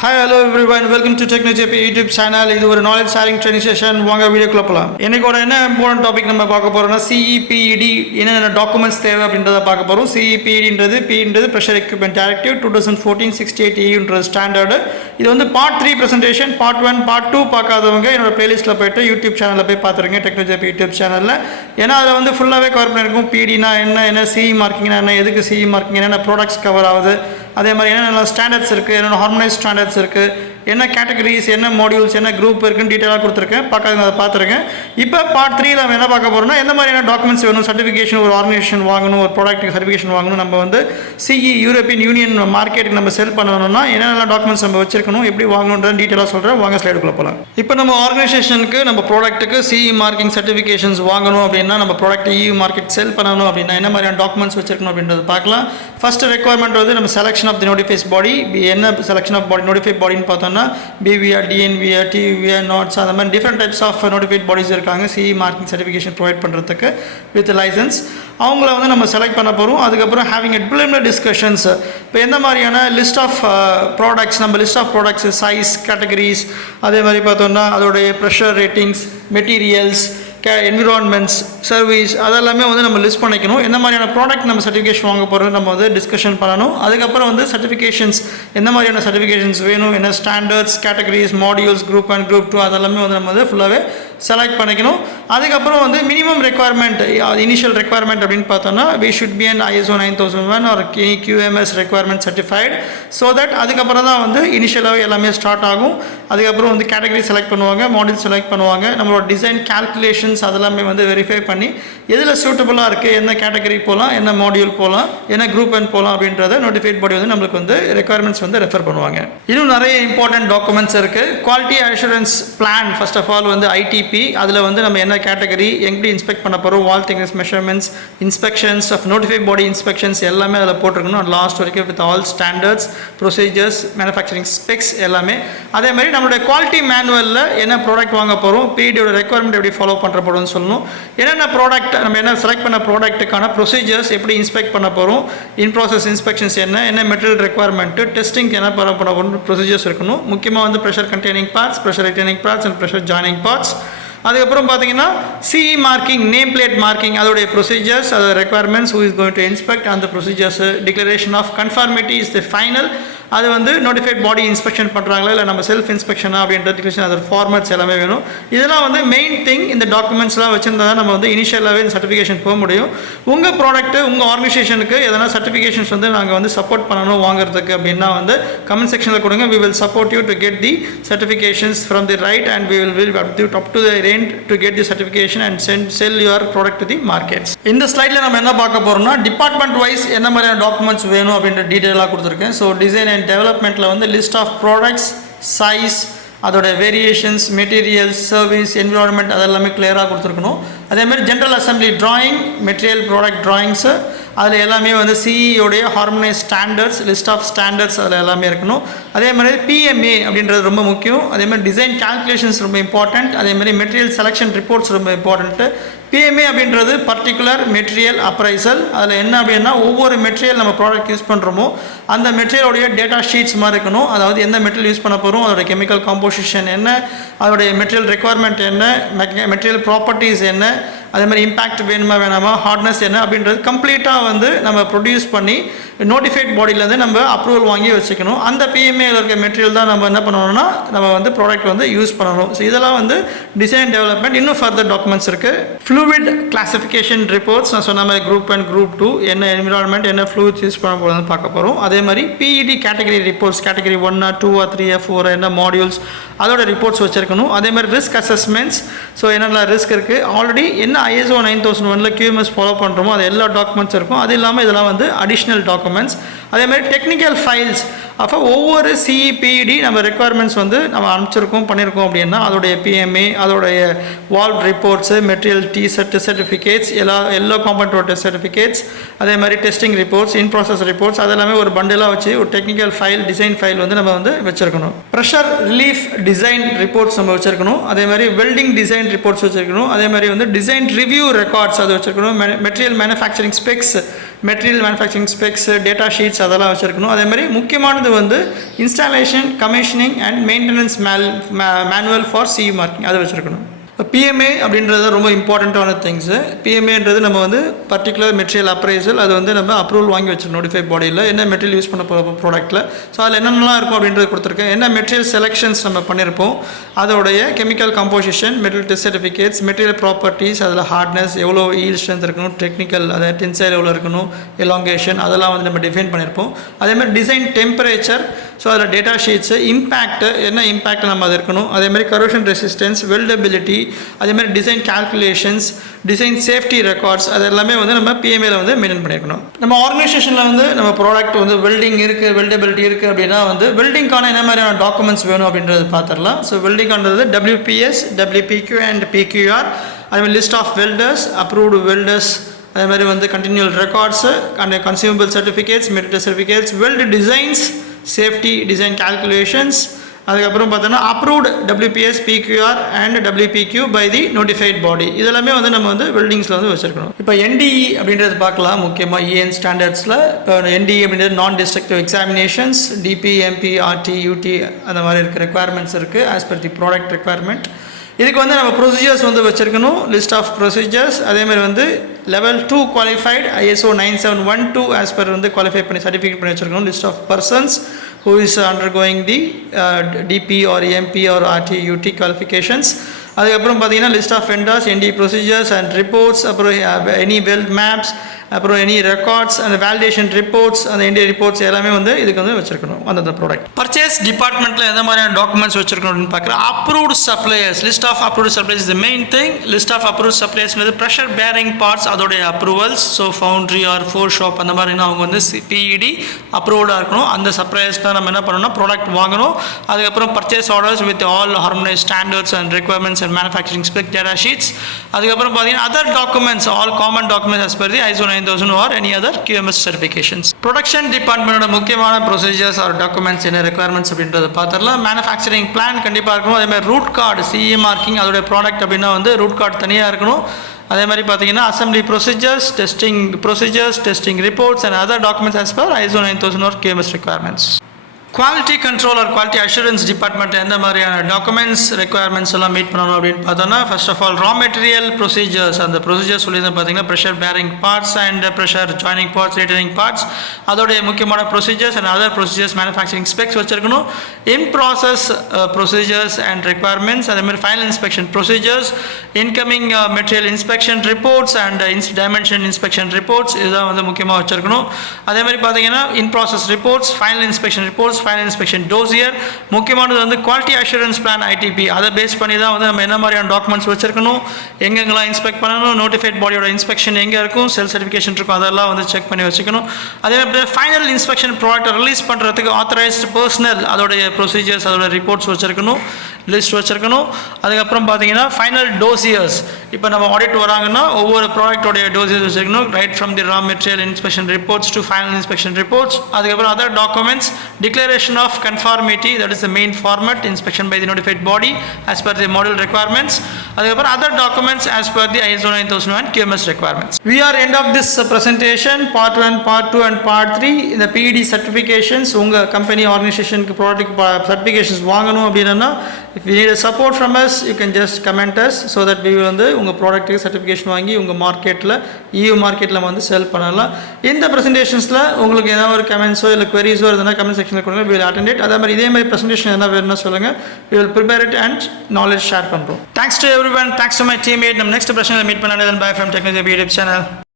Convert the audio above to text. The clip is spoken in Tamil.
Hi, hello everyone. Welcome to TechKnowJP YouTube channel. This is a knowledge sharing training session. வாங்க வீடியோக்குள்ள போலாம். இன்னைக்கு என்ன இம்பார்ட்டன்ட் டாபிக் நம்ம பார்க்க போறோம்னா CEPED என்னென்ன டாக்குமெண்ட்ஸ் தேவை அப்படின்றத பார்க்க போறோம். CEPED P Pressure Equipment Directive 2014-68 EU standard. இது வந்து பார்ட் 3 பிரசன்டேஷன், பார்ட் 1, பார்ட் 2 பார்க்காதவங்க என்னோட பிளேலிஸ்ட்ல போய்ட்டு யூடியூப் சேனல்ல போய் பாத்துருங்க, TechKnowJP யூடியூப் சேனல்ல. ஏன்னா அதுல வந்து ஃபுல்லாவே கவர் பண்ணிருக்கும். PEDனா என்ன, CE மார்க்கிங்னா என்ன, எதுக்கு CE மார்க்கிங், என்ன ப்ராடக்ட்ஸ் கவர் ஆகுது, அதே மாதிரி என்னென்ன ஸ்டாண்டர்ட்ஸ் இருக்குது, என்னென்ன ஹார்மனைஸ் ஸ்டாண்டர்ட்ஸ் இருக்குது, என்ன கேட்டகரிஸ், என்ன மாடியூல்ஸ், என்ன குரூப் இருக்குன்னு டீட்டெயிலாக கொடுத்துருக்கேன். பார்க்காதவங்க அதை பார்த்துருக்கேன். இப்போ பார்ட் 3 நம்ம என்ன பார்க்க போகிறோம்னா, எந்த மாதிரியான டாக்குமெண்ட்ஸ் வேணும், சர்டிஃபிகேஷன், ஒரு ஆர்கனைசேஷன் வாங்கணும், ஒரு ப்ராடக்ட்டுக்கு சர்டிஃபிகேஷன் வாங்கணும், நம்ம வந்து CE யூரோப்பியன் யூனியன் மார்க்கெட்டுக்கு நம்ம செல் பண்ணணும்னா என்னென்ன டாக்குமெண்ட்ஸ் நம்ம வச்சிருக்கணும், எப்படி வாங்கணுன்றது டீட்டெயிலாக சொல்கிறேன். வாங்க ஸ்லைடுக்குள்ள போகலாம். இப்போ நம்ம ஆர்கனைசேஷனுக்கு, நம்ம ப்ராடக்ட்டுக்கு CE மார்க்கிங் சர்டிஃபிகேஷன்ஸ் வாங்கணும் அப்படின்னா, நம்ம ப்ராடக்ட் EU மார்க்கெட் செல் பண்ணணும் அப்படின்னா என்ன மாதிரியான டாக்குமெண்ட்ஸ் வச்சிருக்கணும் அப்படின்றது பார்க்கலாம். ஃபர்ஸ்ட் ரெக்யர்மெண்ட் வந்து நம்ம selection of the notifies body. என்ன செலெக்ஷன் ஆஃப் பாடி, நோட்டிஃபைட் பாடின்னு பார்த்தோம்னா BVR, DNVR, TVR, NOTS, அந்த மாதிரி different types of notified bodies இருக்காங்க CE மார்க்கிங் சர்டிஃபிகேஷன் ப்ரொவைட் பண்ணுறதுக்கு வித் லைசன்ஸ். அவங்கள வந்து நம்ம செலக்ட் பண்ண போகிறோம். அதுக்கப்புறம் ஹேவிங் எ ப்ரிலிமினரி டிஸ்கஷன்ஸ். இப்போ எந்த மாதிரியான லிஸ்ட் ஆஃப் ப்ராடக்ட்ஸ், நம்ம list of products, size, categories, அதே மாதிரி பார்த்தோம்னா அதோடைய pressure ratings, materials, environments, service, அதெல்லாமே வந்து நம்ம லிஸ்ட் பண்ணிக்கணும். எந்த மாதிரியான ப்ராடக்ட் நம்ம சர்டிஃபிகேஷன் வாங்க போகிறோம் நம்ம வந்து டிஸ்கஷன் பண்ணணும். அதுக்கப்புறம் வந்து சர்டிஃபிகேஷன்ஸ், எந்த மாதிரியான சர்டிஃபிகேஷன்ஸ் வேணும், என்ன standards, categories, modules, group 1, group 2 அதெல்லாமே வந்து நம்ம வந்து ஃபுல்லாகவே செலக்ட் பண்ணிக்கணும். அதுக்கப்புறம் வந்து மினிமம் ரெக்குவயர்மெண்ட், இனிஷியல் ரெக்குவயர்மெண்ட் அப்படின்னு பார்த்தோம்னா we should be an ISO 9001 or QMS requirement certified, so that அதுக்கப்புறம் தான் வந்து இனிஷியலாகவே எல்லாமே ஸ்டார்ட் ஆகும். அதுக்கப்புறம் வந்து கேட்டகரி செலக்ட் பண்ணுவாங்க, மாடியூல் செலக்ட் பண்ணுவாங்க, நம்மளோட டிசைன் கால்குலேஷன்ஸ் அதெல்லாமே வந்து வெரிஃபை பண்ணி எதில் சூட்டபுளாக இருக்குது, என்ன கேட்டகரி போகலாம், என்ன மாடியூல் போகலாம், என்ன குரூப் 1 போகலாம் அப்படின்றத நோட்டிஃபைட் பாடி வந்து நம்மளுக்கு வந்து ரெக்குவயர்மெண்ட்ஸ் வந்து ரெஃபர் பண்ணுவாங்க. இன்னும் நிறைய இம்பார்ட்டன்ட் டாக்குமெண்ட்ஸ் இருக்குது. Quality assurance plan first of all வந்து ITP. அதில் வந்து நம்ம என்ன கேட்டகரி, எப்படி இன்ஸ்பெக்ட் பண்ண போகிறோம், wall thickness measurements, inspections of notified body inspections எல்லாமே அதில் போட்டிருக்கணும். லாஸ்ட் வரைக்கும் with all standards, procedures, manufacturing specs எல்லாமே. அதே மாதிரி நம்மளுடைய குவாலிட்டி மேனுவலில் என்ன ப்ராடக்ட் வாங்க போகிறோம், PEDயோட ரெக்குவயர்மெண்ட் எப்படி ஃபாலோ பண்ணுற போகிறோம்னு சொல்லணும். என்னென்ன ப்ராடக்ட், நம்ம என்ன செலக்ட் பண்ண ப்ராடக்ட்டுக்கான ப்ரொசீஜர்ஸ், எப்படி இன்ஸ்பெக்ட் பண்ண போகிறோம், இன் ப்ராசஸ் இன்ஸ்பெக்ஷன்ஸ் என்ன மெட்டீரியல் ரெக்குவயர்மெண்ட்டு, டெஸ்டிங் என்ன பண்ண போகிறோம், ப்ரொசீஜர்ஸ் இருக்கணும். முக்கியமாக வந்து pressure containing parts, pressure retaining parts and pressure joining parts. அதுக்கப்புறம் பார்த்தீங்கன்னா CE marking, name plate marking, அதோடைய ப்ரொசீஜர்ஸ், அதோட requirements, who is going to inspect, அந்த procedures, declaration of conformity is the final. அது வந்து நோட்டிஃபைட் பாடி இன்ஸ்பெக்ஷன் பண்ணுறாங்களா இல்லை நம்ம செல்ஃப் இன்ஸ்பெக்ஷனா அப்படின்ற டிக்ளரேஷன், அதோட ஃபார்மேட்ஸ் எல்லாமே வேணும். இதெல்லாம் வந்து மெயின் திங். இந்த டாக்குமெண்ட்ஸ்லாம் வச்சுருந்தா தான் நம்ம வந்து இனிஷியலாகவே இந்த சர்டிஃபிகேஷன் போக முடியும். உங்கள் ப்ராடக்ட்டு, உங்கள் ஆர்கனைசேஷனுக்கு எதனா சர்டிஃபிகேஷன்ஸ் வந்து நாங்கள் வந்து சப்போர்ட் பண்ணணும் வாங்குறதுக்கு அப்படின்னா வந்து கமெண்ட் செக்ஷனில் கொடுங்க. we will support you to get the certifications from the right and we will up to the end to get the certification and sell your product to the markets. இந்த ஸ்லைடில் நம்ம என்ன பார்க்க போகிறோம்னா, டிபார்ட்மெண்ட் வைஸ் என்ன மாதிரியான டாக்குமெண்ட்ஸ் வேணும் அப்படின்ற டீட்டெயிலாக கொடுத்துருக்கேன். ஸோ டிசைன் அண்ட் டெவலப்மெண்ட்டில் வந்து லிஸ்ட் ஆஃப் ப்ராடக்ட்ஸ், சைஸ், அதோட வேரியேஷன்ஸ், மெட்டீரியல்ஸ், சர்வீஸ், என்விரான்மெண்ட் அதெல்லாமே கிளியராக கொடுத்துருக்கணும். அதேமாதிரி general assembly drawing, material product drawings, அதில் எல்லாமே வந்து CEயோடைய harmonised standards, list of standards அதில் எல்லாமே இருக்கணும். அதே மாதிரி PMA அப்படின்றது ரொம்ப முக்கியம். அதே மாதிரி டிசைன் கால்குலேஷன்ஸ் ரொம்ப இம்பார்ட்டண்ட். அதே மாதிரி மெட்டீரியல் செலெக்ஷன் ரிப்போர்ட்ஸ் ரொம்ப இம்பார்ட்டண்ட்டு. PMA அப்படின்றது பர்டிகுலர் மெட்டீரியல் அப்ரைசல். அதில் என்ன அப்படின்னா, ஒவ்வொரு மெட்டீரியல் நம்ம ப்ராடக்ட் யூஸ் பண்ணுறோமோ அந்த மெட்டீரியலுடைய டேட்டா ஷீட்ஸ் மாதிரி இருக்கணும். அதாவது எந்த மெட்டீரியல் யூஸ் பண்ண போகிறோம், அதோட கெமிக்கல் காம்போசிஷன் என்ன, அதோடைய மெட்டீரியல் ரெக்குவயர்மெண்ட் என்ன, மெட்டீரியல் ப்ராப்பர்ட்டிஸ் என்ன, அதே மாதிரி இம்பேக்ட் வேணுமா வேணாமா, ஹார்ட்னஸ் என்ன அப்படின்றது கம்ப்ளீட்டாக வந்து நம்ம ப்ரொடியூஸ் பண்ணி நோட்டிஃபைட் பாடியிலேருந்து நம்ம அப்ரூவல் வாங்கி வச்சுக்கணும். அந்த PMAயில் இருக்க மெட்டீரியல் தான் நம்ம என்ன பண்ணணும்னா நம்ம வந்து ப்ராடக்ட் வந்து யூஸ் பண்ணணும். ஸோ இதெல்லாம் வந்து டிசைன் டெவலப்மெண்ட். இன்னும் ஃபர்தர் டாக்குமெண்ட்ஸ் இருக்குது. ஃப்ளூவிட் கிளாசிஃபிகேஷன் ரிப்போர்ட்ஸ், நான் சொன்ன மாதிரி குரூப் 1, குரூப் 2 என்ன என்விரான்மெண்ட், என்ன ஃப்ளூயிட்ஸ் யூஸ் பண்ண போகிறதுன்னு பார்க்க போகிறோம். அதே மாதிரி PED கேட்டகரி ரிப்போர்ட்ஸ், கேட்டகரி 1, 2, 3, 4 என்ன மாடியூல்ஸ் அதோட ரிப்போர்ட்ஸ் வச்சுருக்கணும். அதே மாதிரி ரிஸ்க் அசஸ்மெண்ட்ஸ், ஸோ என்னென்ன ரிஸ்க் இருக்குது, ஆல்ரெடி என்ன ISO 9001 QMS ஃபாலோ பண்ணுறோமோ அது எல்லா டாக்குமெண்ட்ஸ் இருக்கும். அது இல்லாமல் இதெல்லாம் வந்து அடிஷ்னல் டாக்குமெண்ட்ஸ். அதே மாதிரி டெக்னிக்கல் ஃபைல்ஸ். அப்போ ஒவ்வொரு CEPED நம்ம ரெக்குவயர்மெண்ட்ஸ் வந்து நம்ம அனுப்பிச்சிருக்கோம் பண்ணியிருக்கோம் அப்படின்னா அதோடைய PMA, அதோடைய வால்வ் ரிப்போர்ட்ஸு, மெட்டீரியல் சர்டிஃபிகேட்ஸ், எல்லா காம்பனன்ட் சர்டிஃபிகேட்ஸ், அதே மாதிரி டெஸ்டிங் ரிப்போர்ட்ஸ், இன் ப்ராசஸ் ரிப்போர்ட்ஸ் அதெல்லாமே ஒரு பண்டலாக வச்சு ஒரு டெக்னிக்கல் ஃபைல், டிசைன் ஃபைல் வந்து நம்ம வந்து வச்சுருக்கணும். ப்ரெஷர் ரிலீஃப் டிசைன் ரிப்போர்ட்ஸ் நம்ம வச்சுருக்கணும். அதே மாதிரி வெல்டிங் டிசைன் ரிப்போர்ட்ஸ் வச்சுருக்கணும். அதே மாதிரி வந்து டிசைன் ரிவ்யூ ரெக்கார்ட்ஸ் அது வச்சுருக்கணும். Material manufacturing specs, material manufacturing specs, data sheets அதெல்லாம் வச்சுருக்கணும். அதே மாதிரி முக்கியமானது வந்து installation, commissioning and maintenance manual for CE marking அது வச்சுருக்கணும். இப்போ PMA அப்படின்றது ரொம்ப இம்பார்ட்டண்ட்டான திங்ஸு. PMAன்றது நம்ம வந்து பர்டிகுலர் மெட்டீரியல் அப்ரைசல், அது வந்து நம்ம அப்ரூவல் வாங்கி வச்சிருக்கோம் நோட்டிஃபை பாடியில் என்ன மெட்டீரியல் யூஸ் பண்ண போகிற ப்ராடக்ட்டில். ஸோ அதில் என்னென்னலாம் இருக்கும் அப்படின்றது கொடுத்துருக்கேன். என்ன மெட்டீரியல் செலெக்ஷன்ஸ் நம்ம பண்ணியிருப்போம், அதோடைய chemical composition, material test certificates, material properties, அதில் ஹார்ட்னஸ் எவ்வளோ, ஈல்ட் ஸ்ட்ரென்த் இருக்கணும், டெக்னிக்கல் அதாவது டென்சைல் எவ்வளோ இருக்கணும், எலாங்கேஷன் அதெல்லாம் வந்து நம்ம டிஃபைன் பண்ணியிருப்போம். அதேமாதிரி டிசைன் டெம்பரேச்சர், ஸோ அதில் டேட்டா ஷீட்ஸு, இம்பேக்ட்டு என்ன இம்பேக்ட் நம்ம அது இருக்கணும், அதேமாதிரி கரோஷன் ரெசிஸ்டன்ஸ், வெல்டபிலிட்டி, அதேமாதிரி design calculations, design safety records அது எல்லாமே வந்து நம்ம PMAல வந்து மெயின்டைன் பண்ணியிருக்கணும். நம்ம ஆர்கனைசேஷனில் வந்து நம்ம ப்ராடக்ட் வந்து வெல்டிங் இருக்குது, வெல்டபிலிட்டி இருக்குது அப்படின்னா வந்து வெல்டிங்கான என்ன மாதிரியான டாக்குமெண்ட்ஸ் வேணும் அப்படின்றது பார்த்துடலாம். ஸோ வெல்டிங்கானது WPS, WPQ அண்ட் PQR, அதேமாதிரி list of welders, approved welders, அதே மாதிரி வந்து continual records and consumable certificates, material certificates, weld designs, safety design calculations, அதுக்கப்புறம் பார்த்தோன்னா approved WPS, PQR and WPQ by the notified body. இதெல்லாமே வந்து நம்ம வந்து வெல்டிங்ஸில் வந்து வச்சுருக்கணும். இப்போ NDE அப்படின்றது பார்க்கலாம். முக்கியமாக EN ஸ்டாண்டர்ட்ஸில் இப்போ NDE அப்படின்றது நான் destructive examinations, DP, MP, RT, UT அந்த மாதிரி இருக்க ரெக்குவயர்மெண்ட்ஸ் இருக்குது as per the product requirement. இதுக்கு வந்து நம்ம ப்ரொசீஜர்ஸ் வந்து வச்சுருக்கணும், லிஸ்ட் ஆஃப் ப்ரொசீஜர்ஸ். அதேமாதிரி வந்து level 2 qualified ISO 9712 as per வந்து குவாலிஃபை பண்ணி சர்டிஃபிகேட் பண்ணி வச்சுருக்கணும். List of persons who is undergoing the DP or MP or RT, UT qualifications. அதுக்கப்புறம் பார்த்தீங்கன்னா list of vendors, NDE procedures and reports, அப்புறம் எனி வெல்ட் மேப்ஸ், அப்புறம் எனி ரெக்கார்ட்ஸ், அந்த வேலிடேஷன் ரிப்போர்ட்ஸ், அந்த NDE ரிப்போர்ட்ஸ் எல்லாமே வந்து இதுக்கு வந்து வச்சிருக்கணும் அந்த ப்ராடக்ட். பர்ச்சேஸ் டிபார்ட்மெண்ட்டில் எந்த மாதிரியான டாக்குமெண்ட்ஸ் வச்சிருக்கணும் அப்படின்னு பார்க்குறேன். Approved suppliers, list of approved suppliers is the main thing. List of approved சப்ளையர்ஸ்ன்றது ப்ரெஷர் பேரிங் பார்ட்ஸ் அதோடைய approvals. So foundry or forge shop அந்த மாதிரினா அவங்க வந்து PED அப்ரூவ்டாக இருக்கணும். அந்த சப்ளையர்ஸ்க்கு நம்ம என்ன பண்ணணும்னா ப்ராடக்ட் வாங்கணும். அதுக்கப்புறம் purchase orders with all harmonise standards and requirements and manufacturing spec data sheets. அதுக்கப்புறம் பார்த்தீங்கன்னா other documents, all common documents as per the ISO 9000 or any other QMS certifications. Production department முக்கியமான ப்ரொசீஜர்ஸ் ஆர் டாக்குமெண்ட்ஸ் என்ன ரெக்குவயர்மெண்ட்ஸ் அப்படின்றத பார்த்துடலாம். மேனுஃபேக்சரிங் பிளான் கண்டிப்பாக இருக்கணும். அதே மாதிரி ரூட் கார்டு, CE மார்க்கிங் அதோடைய ப்ராடக்ட் அப்படின்னா வந்து ரூட் கார்டு தனியாக இருக்கணும். அதே மாதிரி பார்த்தீங்கன்னா assembly procedures, testing reports and other documents as per ISO 9000 or QMS requirements. Quality control or quality assurance department எந்த மாதிரியான டாக்குமெண்ட்ஸ் ரெக்குவயர்மெண்ட்ஸ் எல்லாம் மீட் பண்ணணும் அப்படின்னு பார்த்தோன்னா, first of all raw material procedures, அந்த ப்ரொசீஜர்ஸ் சொல்லியிருந்தேன் பார்த்தீங்கன்னா pressure bearing parts and pressure joining parts, returning parts அதோடைய முக்கியமான procedures and other procedures, manufacturing specs வச்சிருக்கணும். In process procedures and requirements, அதேமாதிரி final inspection procedures, incoming material inspection reports and dimension inspection reports இதுதான் வந்து முக்கியமாக வச்சிருக்கணும். அதே மாதிரி பார்த்தீங்கன்னா in process reports, final inspection reports, final inspection dossier, முக்கியமானது வந்து குவாலிட்டி அஷூரன்ஸ் பிளான் ITP. அதை பேஸ் பண்ணி தான் வந்து நம்ம என்ன மாதிரியான டாக்குமெண்ட்ஸ் வச்சிருக்கணும், எங்கெங்கெல்லாம் இன்ஸ்பெக்ட் பண்ணணும், நோட்டிஃபைட் பாடியோட இன்ஸ்பெக்ஷன் எங்கே இருக்கும், செல் சர்டிஃபிகேஷன் இருக்கும், அதெல்லாம் வந்து செக் பண்ணி வச்சுக்கணும். அதே மாதிரி ஃபைனல் இன்ஸ்பெக்ஷன் ப்ராடக்ட்டை ரிலீஸ் பண்ணுறதுக்கு ஆத்தரைஸ்டு பர்சனல் அதோடைய ப்ரொசீஜர்ஸ் அதோட ரிப்போர்ட்ஸ் வச்சிருக்கணும், லிஸ்ட் வச்சிருக்கணும். அதுக்கப்புறம் பார்த்தீங்கன்னா ஃபைனல் டோசியர்ஸ், இப்போ நம்ம ஆடிட் வராங்கன்னா ஒவ்வொரு ப்ராடக்டோடைய டோசியர்ஸ் வச்சிருக்கணும், right from the raw material inspection reports to final inspection reports. அதுக்கப்புறம் other documents, declaration of conformity, that is the main format, inspection by the notified body as per the model requirements. அதுக்கப்புறம் other documents as per the ISO 9001 QMS requirements. We are end of this presentation, part 1, part 2 and part 3. இந்த PED certifications உங்க கம்பெனி ஆர்கனைசேஷனுக்கு ப்ராடக்ட் certifications வாங்கணும் அப்படின்னா, if you need a support from us, you can just comment us so that we will வந்து உங்க ப்ராடக்ட்டுக்கு சர்டிஃபிகேஷன் வாங்கி உங்க மார்க்கெட்டில் EU மார்க்கெட்டில் வந்து செல் பண்ணலாம். இந்த ப்ரெசன்டேஷன்ஸில் உங்களுக்கு ஏதாவது ஒரு கமெண்ட்ஸோ இல்லை queries எதுனா கமெண்ட் செக்ஷனில் கொடுங்க, we will attend it. அதே மாதிரி இதே மாதிரி ப்ரெசன்டேஷன் எதனா வேணும்னா சொல்லுங்கள், we will prepare it and knowledge share பண்ணுறோம். Thanks to everyone, thanks to my teammate. நம்ம நெக்ஸ்ட் ப்ரெசன்டேஷனில் மீட் பண்ண. Bye from TechKnowJP YouTube channel.